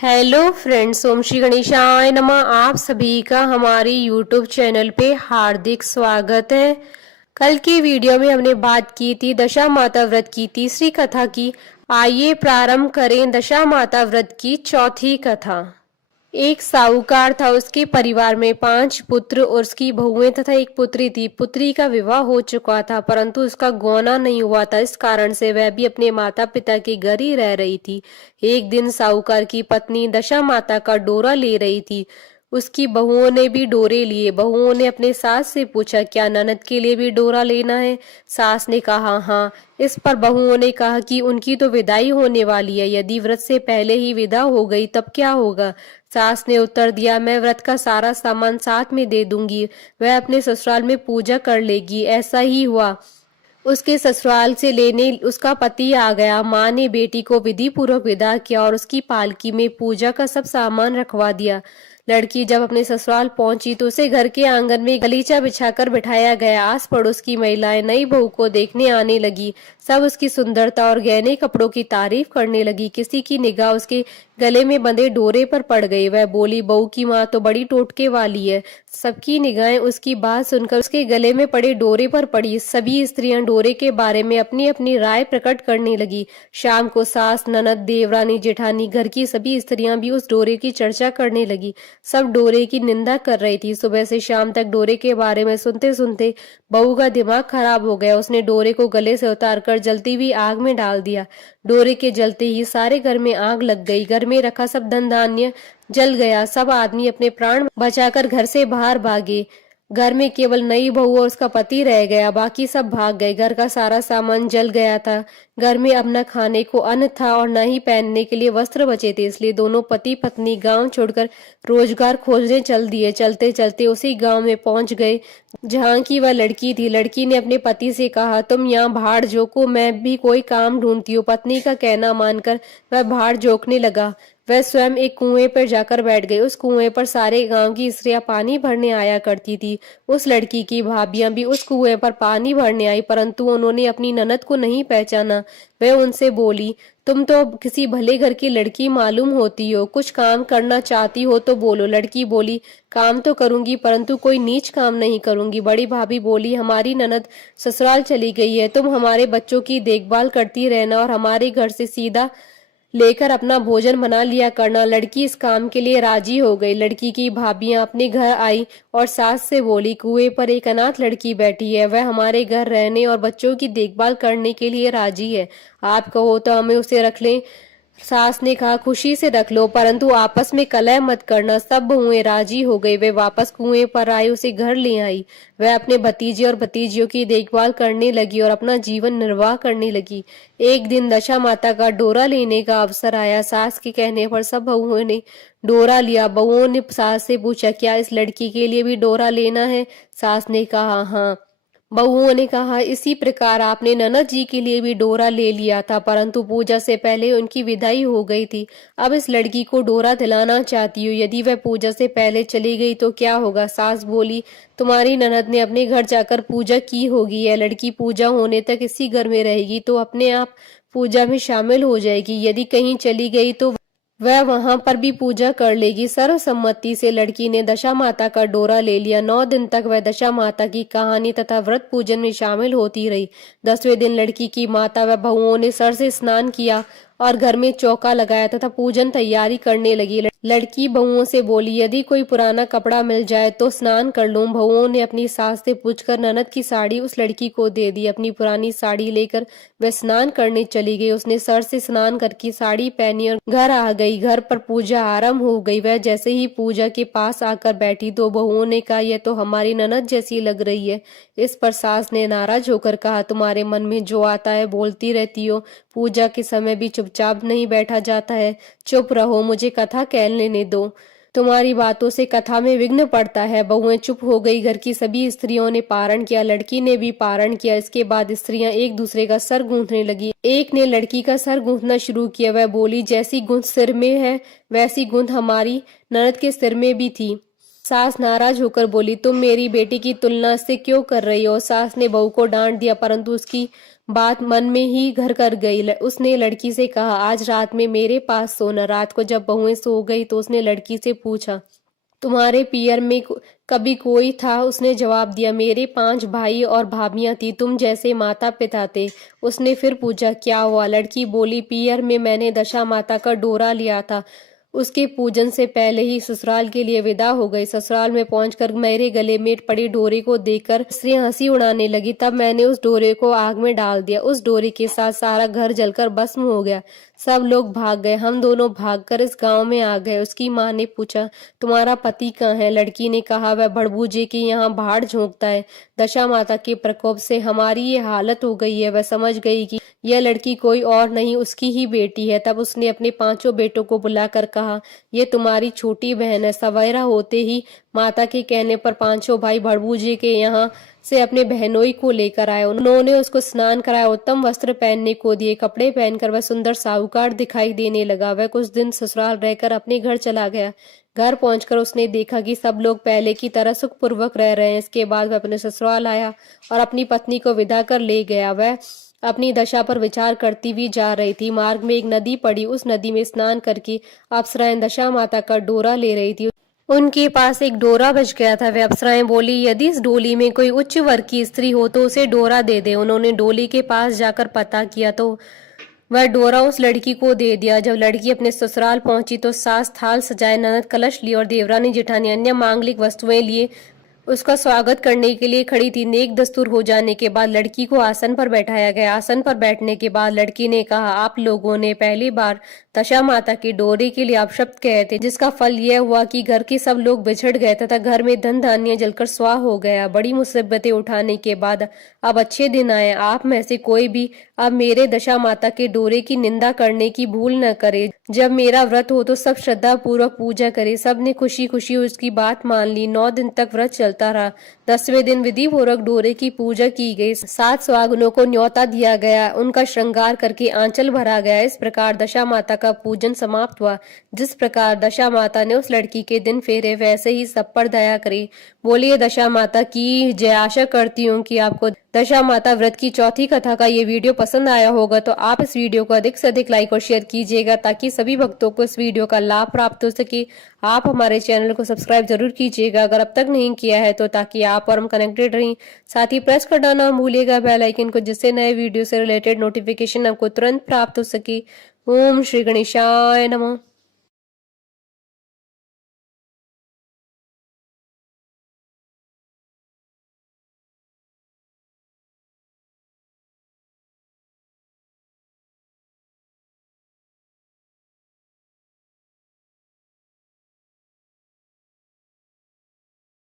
Hello friends, ओम श्री गणेशाय नमः। आप सभी का हमारी यूट्यूब चैनल पे हार्दिक स्वागत है। कल की वीडियो में हमने बात की थी दशा माता व्रत की तीसरी कथा की। आइए प्रारंभ करें दशा माता व्रत की चौथी कथा। एक साहूकार था, उसके परिवार में 5 पुत्र और उसकी बहुएं तथा एक पुत्री थी। पुत्री का विवाह हो चुका था परंतु उसका गौना नहीं हुआ था, इस कारण से वह भी अपने माता पिता के घर ही रह रही थी। एक दिन साहूकार की पत्नी दशा माता का डोरा ले रही थी। उसकी बहुओं ने भी डोरे लिए। बहुओं ने अपने सास से पूछा, क्या ननद के लिए भी डोरा लेना है? सास ने कहा हाँ। इस पर बहुओं ने कहा कि उनकी तो विदाई होने वाली है, यदि व्रत से पहले ही विदा हो गई तब क्या होगा? सास ने उत्तर दिया, मैं व्रत का सारा सामान साथ में दे दूंगी, वह अपने ससुराल में पूजा कर लेगी। ऐसा ही हुआ। उसके ससुराल से लेने उसका पति आ गया। माँ ने बेटी को विधि पूर्वक विदा किया और उसकी पालकी में पूजा का सब सामान रखवा दिया। लड़की जब अपने ससुराल पहुंची तो उसे घर के आंगन में गलीचा बिछाकर बिठाया गया। आस पड़ोस की महिलाएं नई बहू को देखने आने लगी। सब उसकी सुंदरता और गहने कपड़ों की तारीफ करने लगी। किसी की निगाह उसके गले में बंधे डोरे पर पड़ गई। वह बोली, बहू की माँ तो बड़ी टोटके वाली है। सबकी निगाहें उसकी बात सुनकर उसके गले में पड़े डोरे पर पड़ी। सभी स्त्रियां डोरे के बारे में अपनी अपनी राय प्रकट करने लगी। शाम को सास, ननद, देवरानी, जेठानी, घर की सभी स्त्रियां भी उस डोरे की चर्चा करने लगी। सब डोरे की निंदा कर रही थी। सुबह से शाम तक डोरे के बारे में सुनते सुनते बहू का दिमाग खराब हो गया। उसने डोरे को गले से उतारकर जलती हुई आग में डाल दिया। डोरे के जलते ही सारे घर में आग लग गई। घर में रखा सब धन धान्य जल गया। सब आदमी अपने प्राण बचाकर घर से बाहर भागे। घर में केवल नई बहू और उसका पति रह गया, बाकी सब भाग गए। घर का सारा सामान जल गया था। घर में अब न खाने को अन्न था और न ही पहनने के लिए वस्त्र बचे थे, इसलिए दोनों पति पत्नी गांव छोड़कर रोजगार खोजने चल दिए। चलते चलते उसी गांव में पहुंच गए जहां की वह लड़की थी। लड़की ने अपने पति से कहा, तुम यहाँ भाड़ जोको, मैं भी कोई काम ढूंढती हूँ। पत्नी का कहना मानकर वह भाड़ जोकने लगा। वह स्वयं एक कुएं पर जाकर बैठ गई। उस कुएं पर सारे गांव की स्त्रियां पानी भरने आया करती थी। उस लड़की की भाभियां भी उस कुएं पर पानी भरने आई, परंतु उन्होंने अपनी ननद को नहीं पहचाना। वह उनसे बोली, तुम तो किसी भले घर की लड़की मालूम होती हो, कुछ काम करना चाहती हो तो बोलो। लड़की बोली, काम तो करूंगी परंतु कोई नीच काम नहीं करूंगी। बड़ी भाभी बोली, हमारी ननद ससुराल चली गई है, तुम हमारे बच्चों की देखभाल करती रहना और हमारे घर से सीधा लेकर अपना भोजन बना लिया करना। लड़की इस काम के लिए राजी हो गई। लड़की की भाभियां अपने घर आई और सास से बोली, कुएं पर एक अनाथ लड़की बैठी है, वह हमारे घर रहने और बच्चों की देखभाल करने के लिए राजी है, आप कहो तो हमें उसे रख लें। सास ने कहा, खुशी से रख लो, परंतु आपस में कलह मत करना। सब बहुएं राजी हो गई। वे वापस कुएं पर आई, उसे घर ले आई। वह अपने भतीजे और भतीजियों की देखभाल करने लगी और अपना जीवन निर्वाह करने लगी। एक दिन दशा माता का डोरा लेने का अवसर आया। सास के कहने पर सब बहुओं ने डोरा लिया। बहुओं ने सास से पूछा, क्या इस लड़की के लिए भी डोरा लेना है? सास ने कहा हाँ। बहुओं ने कहा, इसी प्रकार आपने ननद जी के लिए भी डोरा ले लिया था, परंतु पूजा से पहले उनकी विदाई हो गई थी। अब इस लड़की को डोरा दिलाना चाहती हूँ, यदि वह पूजा से पहले चली गई तो क्या होगा? सास बोली, तुम्हारी ननद ने अपने घर जाकर पूजा की होगी। यह लड़की पूजा होने तक इसी घर में रहेगी तो अपने आप पूजा में शामिल हो जाएगी। यदि कहीं चली गई तो वह वहां पर भी पूजा कर लेगी। सर्वसम्मति से लड़की ने दशा माता का डोरा ले लिया। 9 दिन तक वह दशा माता की कहानी तथा व्रत पूजन में शामिल होती रही। 10वें दिन लड़की की माता व बहुओं ने सर से स्नान किया और घर में चौका लगाया तथा पूजन तैयारी करने लगी। लड़की बहुओं से बोली, यदि कोई पुराना कपड़ा मिल जाए तो स्नान कर लूं। बहुओं ने अपनी सास से पूछकर ननद की साड़ी उस लड़की को दे दी। अपनी पुरानी साड़ी लेकर वह स्नान करने चली गई। उसने सर से स्नान करके साड़ी पहनी और घर आ गई। घर पर पूजा आरंभ हो गई। वह जैसे ही पूजा के पास आकर बैठी तो बहुओं ने कहा, यह तो हमारी ननद जैसी लग रही है। इस पर सास ने नाराज होकर कहा, तुम्हारे मन में जो आता है बोलती रहती हो, पूजा के समय भी चुपचाप नहीं बैठा जाता है। चुप रहो, मुझे कथा कह लेने दो, तुम्हारी बातों से कथा में विघ्न पड़ता है। बहुएं चुप हो गई। घर की सभी स्त्रियों ने पारण किया, लड़की ने भी पारण किया। इसके बाद स्त्रियां एक दूसरे का सर गूंथने लगी। एक ने लड़की का सर गूंथना शुरू किया। वह बोली, जैसी गूंथ सिर में है वैसी गूंथ हमारी ननद के सिर में भी थी। सास नाराज होकर बोली, तुम मेरी बेटी की तुलना से क्यों कर रही हो। सास ने बहू को डांट दिया, परंतु उसकी बात मन में ही घर कर गई। उसने लड़की से कहा, आज रात में मेरे पास सोना। रात को जब बहुएं सो गई तो उसने लड़की से पूछा, तुम्हारे पियर में कभी कोई था। उसने जवाब दिया, मेरे 5 भाई और भाभियां थी, तुम जैसे माता पिता थे। उसने फिर पूछा, क्या हुआ। लड़की बोली, पियर में मैंने दशा माता का डोरा लिया था, उसके पूजन से पहले ही ससुराल के लिए विदा हो गई। ससुराल में पहुंचकर मेरे गले में पड़ी डोरे को देखकर स्त्रियां हंसी उड़ाने लगी। तब मैंने उस डोरे को आग में डाल दिया। उस डोरे के साथ सारा घर जलकर भस्म हो गया। सब लोग भाग गए। हम दोनों भागकर इस गांव में आ गए। उसकी माँ ने पूछा, तुम्हारा पति कहाँ है। लड़की ने कहा, वह भड़बूजे के यहाँ भाड़ झोंकता है। दशा माता के प्रकोप से हमारी ये हालत हो गई है। वह समझ गई कि यह लड़की कोई और नहीं, उसकी ही बेटी है। तब उसने अपने 5 बेटों को बुलाकर कहा, ये तुम्हारी छोटी बहन है। सवेरा होते ही माता के कहने पर 5 भाई भड़बूजे के यहाँ से अपने बहनोई को लेकर आए। उन्होंने उसको स्नान कराया, उत्तम वस्त्र पहनने को दिए। कपड़े पहनकर वह सुंदर साहूकार दिखाई देने लगा। वह कुछ दिन ससुराल रहकर अपने घर चला गया। घर पहुंचकर उसने देखा कि सब लोग पहले की तरह सुखपूर्वक रह रहे हैं। इसके बाद वह अपने ससुराल आया और अपनी पत्नी को विदा कर ले गया। वह अपनी दशा पर विचार करती हुई जा रही थी। मार्ग में एक नदी पड़ी। उस नदी में स्नान करके अप्सराएं दशा माता का डोरा ले रही थी। उनके पास एक डोरा बच गया था। वे अप्सराएं बोली, यदि इस डोली में कोई उच्च वर्ग की स्त्री हो तो उसे डोरा दे दे। उन्होंने डोली के पास जाकर पता किया तो वह डोरा उस लड़की को दे दिया। जब लड़की अपने ससुराल पहुंची तो सास थाल सजाए, ननद कलश लिए और देवरानी जेठानी अन्य मांगलिक वस्तुएं लिए उसका स्वागत करने के लिए खड़ी थी। नेक दस्तूर हो जाने के बाद लड़की को आसन पर बैठाया गया। आसन पर बैठने के बाद लड़की ने कहा, आप लोगों ने पहली बार दशा माता की डोरे के लिए अपशब्द कहे थे, जिसका फल यह हुआ कि घर के सब लोग बिछड़ गए तथा घर में धन धान्य जलकर स्वाह हो गया। बड़ी मुसीबतें उठाने के बाद अब अच्छे दिन आए। आप में से कोई भी अब मेरे दशा माता के डोरे की निंदा करने की भूल न करे। जब मेरा व्रत हो तो सब श्रद्धा पूर्वक पूजा करे। सब ने खुशी खुशी उसकी बात मान ली। 9 दिन तक व्रत चलता रहा। 10वें दिन विधि पूर्वक डोरे की पूजा की गई। 7 सुहागनों को न्योता दिया गया, उनका श्रृंगार करके आंचल भरा गया। इस प्रकार दशा माता का पूजन समाप्त हुआ। जिस प्रकार दशा माता ने उस लड़की के दिन फेरे, वैसे ही सब पर दया करी। बोलिए दशा माता की जय। आशा करती हूँ कि आपको दशा माता व्रत की चौथी कथा का ये वीडियो पसंद आया होगा, तो आप इस वीडियो को अधिक से अधिक लाइक और शेयर कीजिएगा ताकि सभी भक्तों को इस वीडियो का लाभ प्राप्त हो सके। आप हमारे चैनल को सब्सक्राइब जरूर कीजिएगा अगर अब तक नहीं किया है तो, ताकि आप और हम कनेक्टेड रहें। साथ ही प्रेस करना ना भूलिएगा बेल आइकन को, जिससे नए वीडियो से रिलेटेड नोटिफिकेशन आपको तुरंत प्राप्त हो सके। ओम श्री गणेशाय नमः।